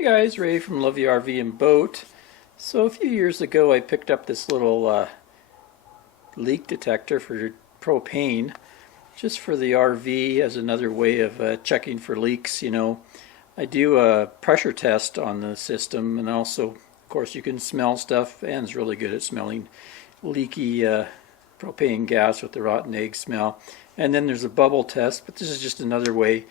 Hey guys, Ray from Love Your RV and Boat. So a few years ago I picked up this little leak detector for propane just for the RV as another way of checking for leaks. I do a pressure test on the system, and also of course you can smell stuff. Anne's really good at smelling leaky propane gas with the rotten egg smell. And then there's a bubble test, but this is just another way.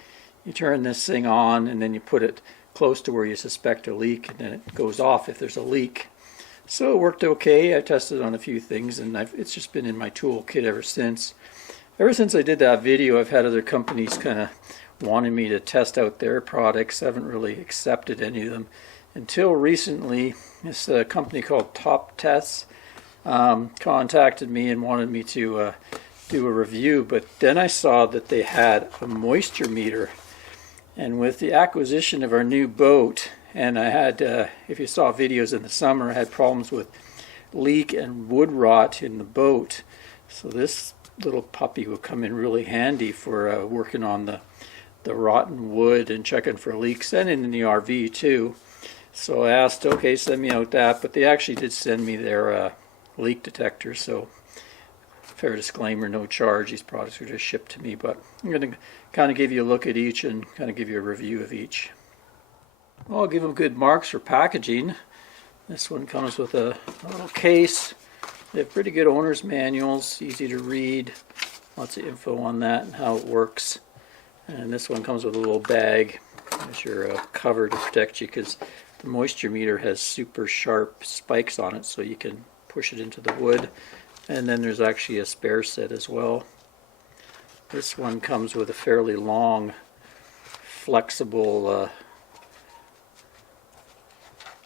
You turn this thing on and then you put it close to where you suspect a leak, and then it goes off if there's a leak. So it worked okay. I tested on a few things, and it's just been in my toolkit ever since. Ever since I did that video, I've had other companies kind of wanting me to test out their products. I haven't really accepted any of them until recently. This company called TOPTES contacted me and wanted me to do a review, but then I saw that they had a moisture meter. And with the acquisition of our new boat, and I had, if you saw videos in the summer, I had problems with leak and wood rot in the boat. So this little puppy will come in really handy for working on the rotten wood and checking for leaks, and in the RV too. So I asked, okay, send me out that, but they actually did send me their leak detector. So fair disclaimer, no charge. These products are just shipped to me, but I'm going to kind of give you a look at each and kind of give you a review of each. Well, I'll give them good marks for packaging. This one comes with a little case. They have pretty good owner's manuals, easy to read, lots of info on that and how it works. And this one comes with a little bag as your cover to protect you, because the moisture meter has super sharp spikes on it, so you can push it into the wood. And then there's actually a spare set as well. This one comes with a fairly long, flexible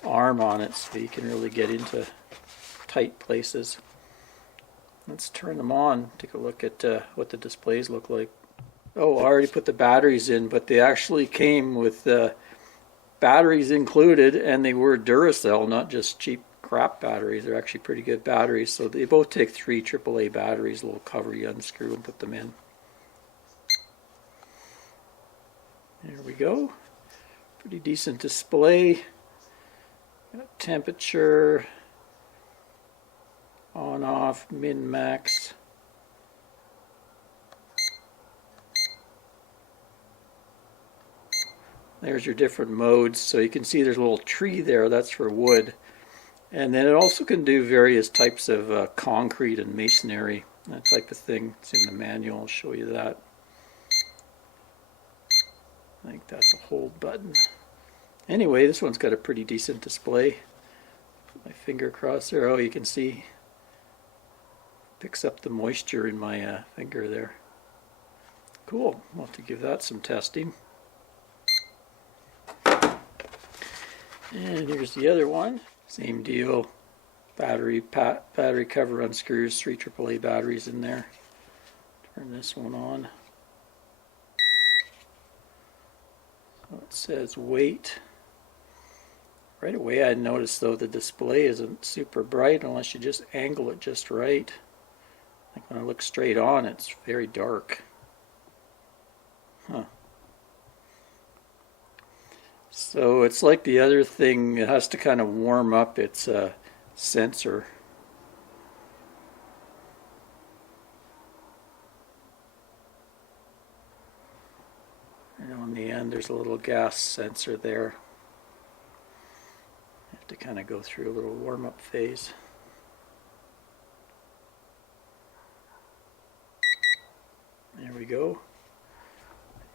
arm on it, so you can really get into tight places. Let's turn them on, take a look at what the displays look like. Oh, I already put the batteries in, but they actually came with batteries included, and they were Duracell, not just cheap crap batteries. They're actually pretty good batteries. So they both take 3 AAA batteries, a little cover you unscrew and put them in. There we go. Pretty decent display. Got temperature, on, off, min, max. There's your different modes. So you can see there's a little tree there, that's for wood. And then it also can do various types of concrete and masonry, that type of thing. It's in the manual, I'll show you that. I think that's a hold button. Anyway, this one's got a pretty decent display. Put my finger across there. Oh, you can see picks up the moisture in my finger there. Cool. I'll have to give that some testing. And here's the other one. Same deal. Battery cover unscrews, 3 AAA batteries in there. Turn this one on. So it says weight. Right away I noticed though the display isn't super bright unless you just angle it just right. Like when I look straight on, it's very dark. Huh. So it's like the other thing, it has to kind of warm up its sensor. And on the end there's a little gas sensor there. You have to kind of go through a little warm-up phase. There we go.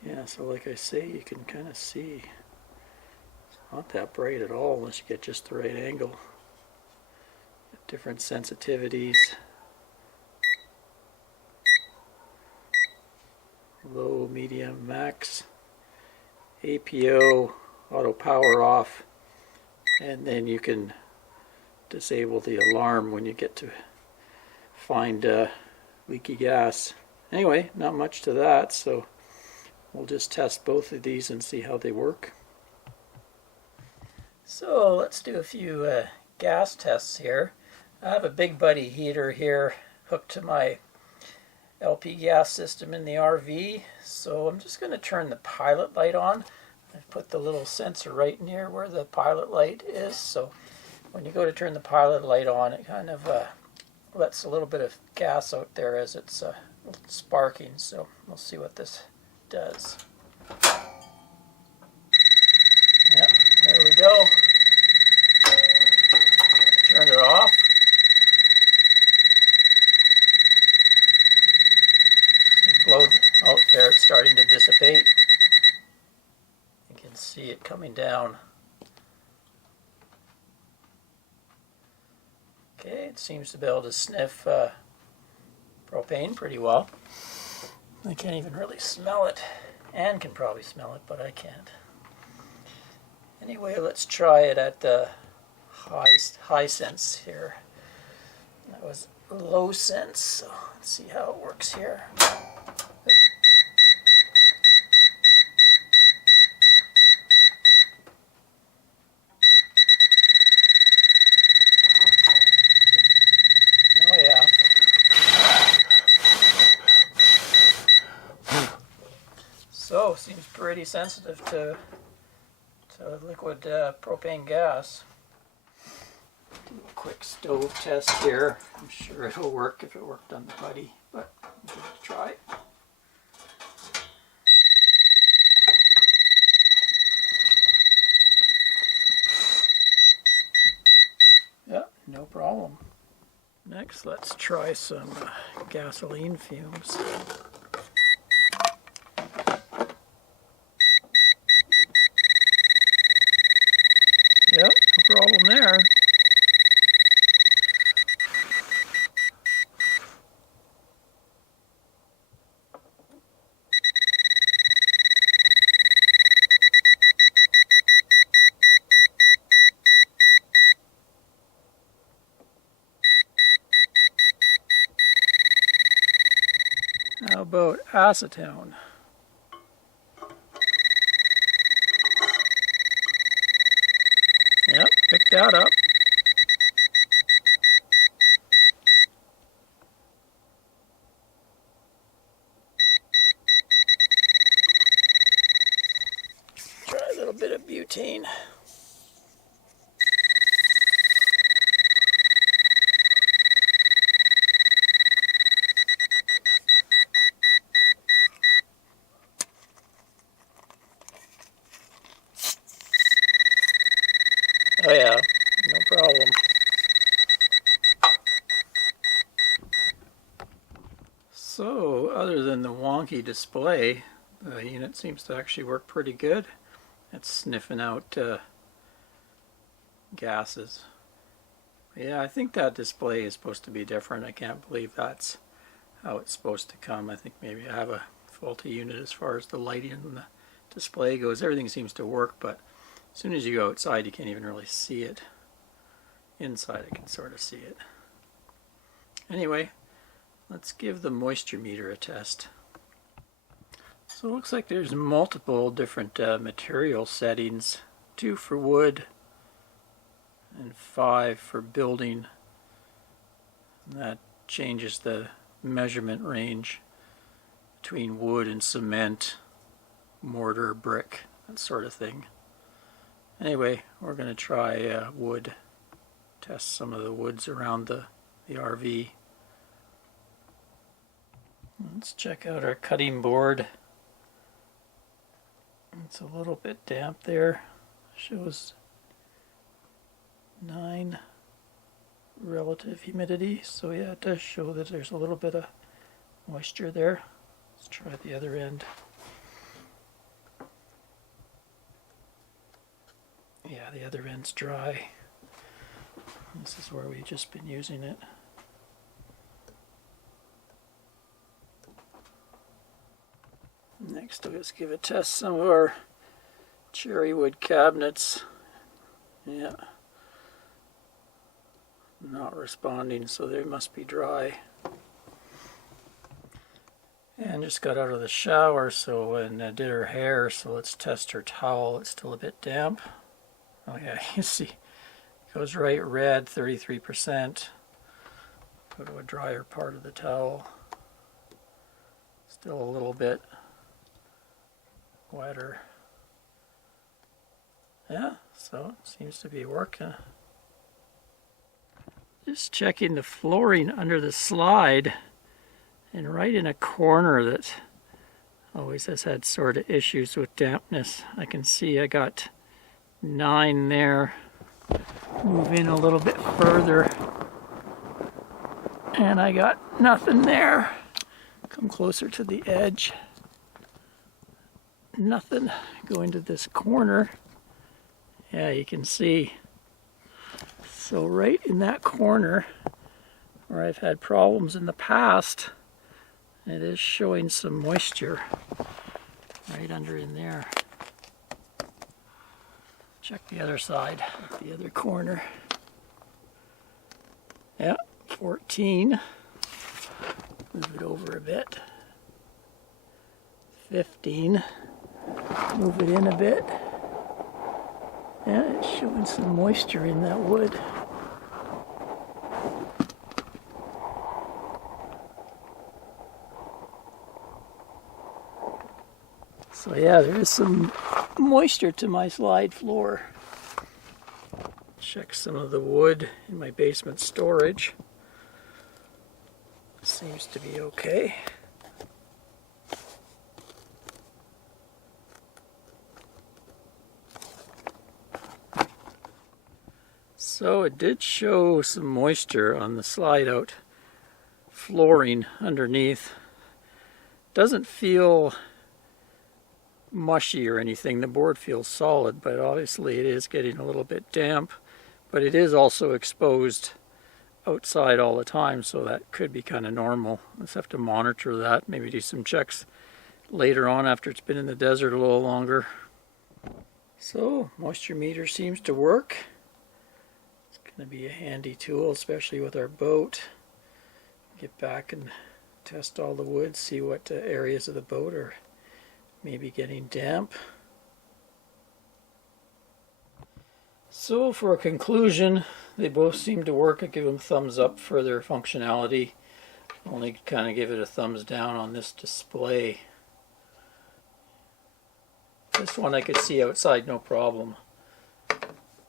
Yeah, so like I say, you can kind of see. Not that bright at all unless you get just the right angle. Different sensitivities. Low, medium, max. APO, auto power off. And then you can disable the alarm when you get to find leaky gas. Anyway, not much to that, so we'll just test both of these and see how they work. So let's do a few gas tests here. I have a Big Buddy heater here hooked to my LP gas system in the RV. So I'm just going to turn the pilot light on. I put the little sensor right near where the pilot light is, so when you go to turn the pilot light on, it kind of lets a little bit of gas out there as it's sparking, so we'll see what this does. Yep, there we go. Turn it off. Blow, oh, there it's starting to dissipate. You can see it coming down. Okay, it seems to be able to sniff propane pretty well. I can't even really smell it. Anne can probably smell it, but I can't. Anyway, let's try it at the high sense here. That was low sense, so let's see how it works here. Oh yeah. So, seems pretty sensitive to liquid propane gas. Do a quick stove test here. I'm sure it'll work if it worked on the Buddy, but we'll give it a try. Yeah, no problem. Next, let's try some gasoline fumes. Yep, no problem there. How about acetone? Yep, pick that up. Try a little bit of butane. Oh yeah, no problem. So, other than the wonky display, the unit seems to actually work pretty good. It's sniffing out gases. Yeah, I think that display is supposed to be different. I can't believe that's how it's supposed to come. I think maybe I have a faulty unit as far as the lighting and the display goes. Everything seems to work, but as soon as you go outside, you can't even really see it. Inside, I can sort of see it. Anyway, let's give the moisture meter a test. So it looks like there's multiple different material settings. 2 for wood and 5 for building. And that changes the measurement range between wood and cement, mortar, brick, that sort of thing. Anyway, we're going to try wood. Test some of the woods around the RV. Let's check out our cutting board. It's a little bit damp there. Shows 9 relative humidity. So yeah, it does show that there's a little bit of moisture there. Let's try the other end. Yeah, the other end's dry. This is where we've just been using it. Next, let's give a test some of our cherry wood cabinets. Yeah, not responding, so they must be dry. And just got out of the shower, so and did her hair. So let's test her towel. It's still a bit damp. Oh yeah, you see, it goes right red, 33%. Go to a drier part of the towel. Still a little bit wetter. Yeah, so it seems to be working. Just checking the flooring under the slide, and right in a corner that always has had sort of issues with dampness. I can see I got 9 there. Move in a little bit further, and I got nothing there. Come closer to the edge. Nothing. Go into this corner. Yeah, you can see. So right in that corner where I've had problems in the past, it is showing some moisture right under in there. Check the other side, the other corner. Yeah, 14. Move it over a bit. 15. Move it in a bit. Yeah, it's showing some moisture in that wood. So yeah, there is some moisture to my slide floor. Check some of the wood in my basement storage. Seems to be okay. So it did show some moisture on the slide out flooring underneath. Doesn't feel mushy or anything. The board feels solid, but obviously it is getting a little bit damp. But it is also exposed outside all the time, so that could be kind of normal. Let's have to monitor that, maybe do some checks later on after it's been in the desert a little longer. So moisture meter seems to work. It's going to be a handy tool, especially with our boat. Get back and test all the wood, see what areas of the boat are maybe getting damp. So for a conclusion, they both seem to work. I give them thumbs up for their functionality. Only kind of give it a thumbs down on this display. This one I could see outside no problem.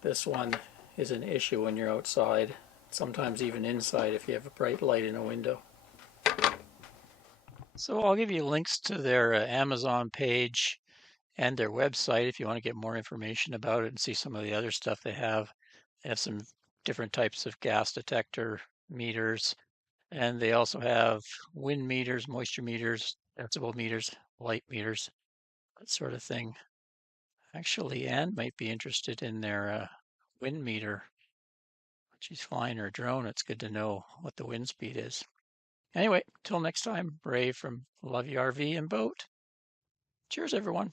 This one is an issue when you're outside, sometimes even inside if you have a bright light in a window. So I'll give you links to their Amazon page and their website if you want to get more information about it and see some of the other stuff they have. They have some different types of gas detector meters, and they also have wind meters, moisture meters, decibel meters, light meters, that sort of thing. Actually, Anne might be interested in their wind meter. She's flying her drone. It's good to know what the wind speed is. Anyway, till next time, Ray from Love You RV and Boat. Cheers, everyone.